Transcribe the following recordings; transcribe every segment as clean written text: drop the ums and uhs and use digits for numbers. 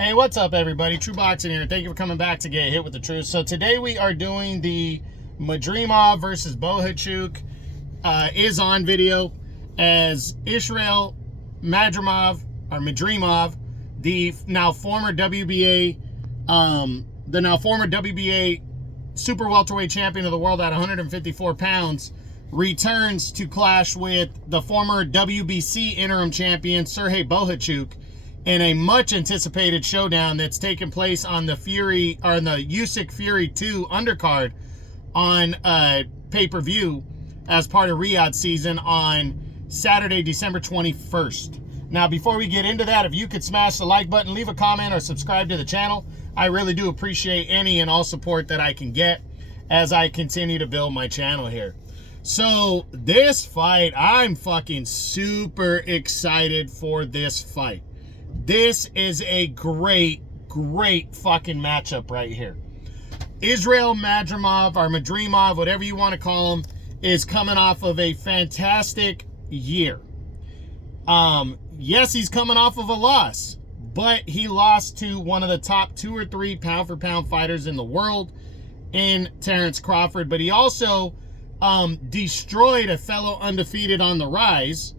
Hey, what's up, everybody? True Boxing here. Thank you for coming back to Get Hit with the Truth. So today we are doing the Madrimov versus Bohachuk Is On video, as Israel Madrimov, the now former WBA, Super Welterweight Champion of the world at 154 pounds, returns to clash with the former WBC interim champion Sergey Bohachuk in a much anticipated showdown that's taken place on the Usyk Fury 2 undercard on pay-per-view as part of Riyadh season on Saturday, December 21st. Now, before we get into that, if you could smash the like button, leave a comment, or subscribe to the channel, I really do appreciate any and all support that I can get as I continue to build my channel here. So this fight, I'm fucking super excited for this fight. This is a great fucking matchup right here. Israel Madrimov, or Madrimov, whatever you want to call him, is coming off of a fantastic year. Yes, he's coming off of a loss, but he lost to one of the top 2 or 3 pound-for-pound fighters in the world in Terence Crawford. But he also destroyed a fellow undefeated on the rise.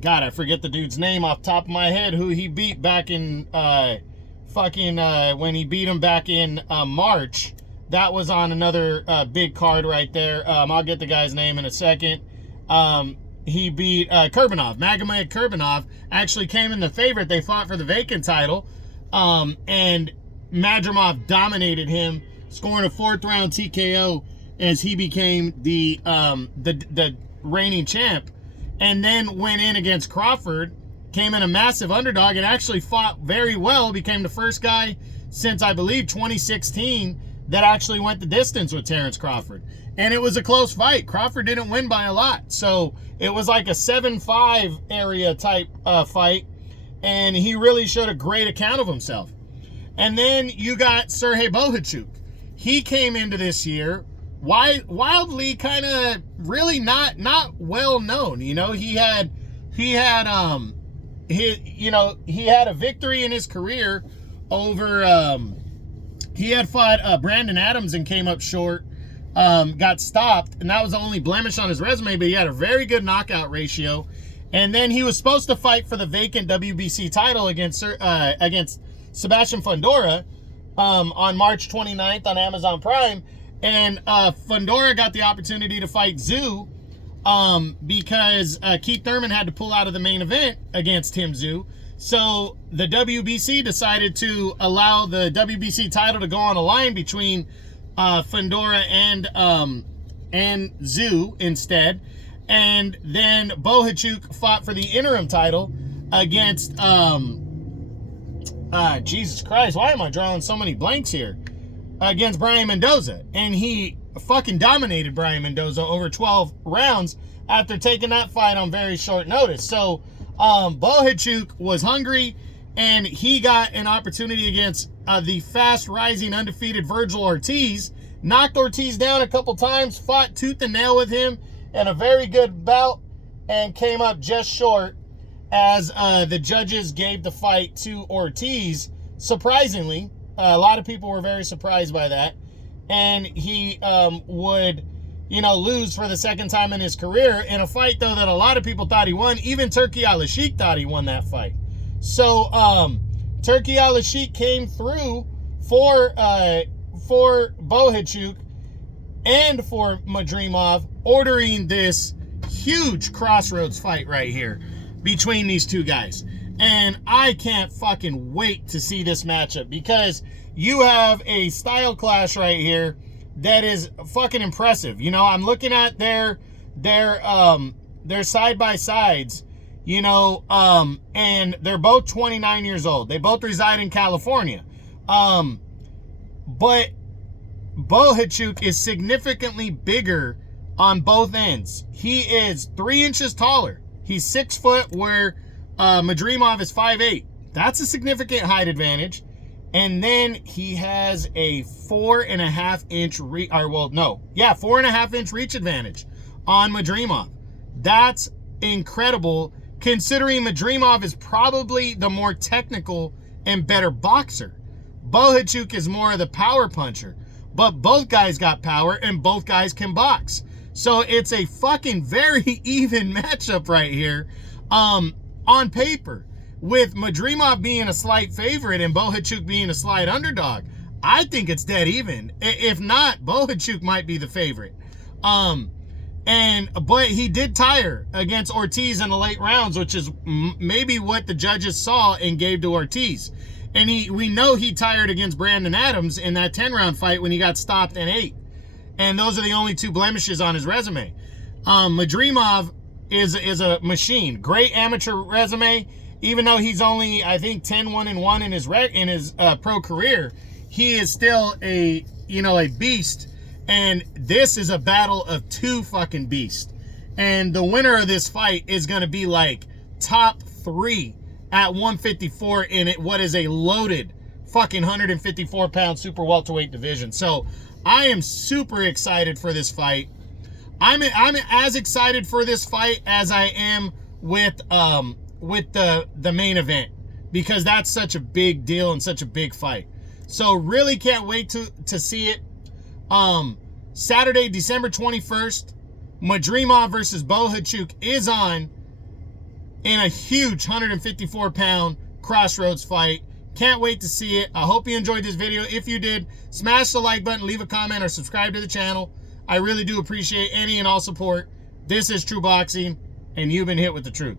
God, I forget the dude's name off the top of my head, who he beat back in when he beat him back in March. That was on another big card right there. I'll get the guy's name in a second. He beat Kurbanov. Magomed Kurbanov actually came in the favorite. They fought for the vacant title, and Madrimov dominated him, scoring a 4th round TKO as he became the reigning champ. And then went in against Crawford, came in a massive underdog, and actually fought very well. Became the first guy since, I believe, 2016 that actually went the distance with Terence Crawford. And it was a close fight. Crawford didn't win by a lot. So it was like a 7-5 area type fight. And he really showed a great account of himself. And then you got Sergey Bohachuk. He came into this year wildly kind of really not well known. You know, he had a victory in his career over he had fought Brandon Adams and came up short, got stopped, and that was the only blemish on his resume, but he had a very good knockout ratio. And then he was supposed to fight for the vacant WBC title against Sebastian Fundora on March 29th on Amazon Prime. And Fundora got the opportunity to fight Tszyu because Keith Thurman had to pull out of the main event against Tim Tszyu. So the WBC decided to allow the WBC title to go on a line between Fundora and Tszyu instead. And then Bohachuk fought for the interim title against Jesus Christ, why am I drawing so many blanks here? Against Brian Mendoza, and he fucking dominated Brian Mendoza over 12 rounds after taking that fight on very short notice. So Bohachuk was hungry, and he got an opportunity against the fast rising undefeated Virgil Ortiz, knocked Ortiz down a couple times, fought tooth and nail with him in a very good bout, and came up just short as the judges gave the fight to Ortiz. Surprisingly, a lot of people were very surprised by that. And he would, lose for the second time in his career in a fight, though, that a lot of people thought he won. Even Turki Al-Sheikh thought he won that fight. So Turki Al-Sheikh came through for Bohachuk and for Madrimov, ordering this huge crossroads fight right here between these two guys. And I can't fucking wait to see this matchup, because you have a style clash right here that is fucking impressive. I'm looking at their side by sides, and they're both 29 years old. They both reside in California. But Bohachuk is significantly bigger on both ends. He is 3 inches taller. He's 6 foot, where Madrimov is 5'8". That's a significant height advantage. And then he has a 4.5 inch 4.5 inch reach advantage on Madrimov. That's incredible, considering Madrimov is probably the more technical and better boxer. Bohachuk is more of the power puncher. But both guys got power and both guys can box. So it's a fucking very even matchup right here on paper. With Madrimov being a slight favorite and Bohachuk being a slight underdog, I think it's dead even. If not, Bohachuk might be the favorite. But he did tire against Ortiz in the late rounds, which is maybe what the judges saw and gave to Ortiz. And we know he tired against Brandon Adams in that 10-round fight when he got stopped in 8. And those are the only 2 blemishes on his resume. Madrimov is a machine. Great amateur resume. Even though he's only, I think, 10-1-1 in his pro career, he is still a beast. And this is a battle of 2 fucking beasts. And the winner of this fight is going to be like top 3 at 154 in what is a loaded fucking 154-pound super welterweight division. So I am super excited for this fight. I'm as excited for this fight as I am with the main event, because that's such a big deal and such a big fight. So really can't wait to see it. Saturday, December 21st, Madrimov versus Bohachuk is on in a huge 154-pound crossroads fight. Can't wait to see it. I hope you enjoyed this video. If you did, smash the like button, leave a comment, or subscribe to the channel. I really do appreciate any and all support. This is True Boxing, and you've been hit with the truth.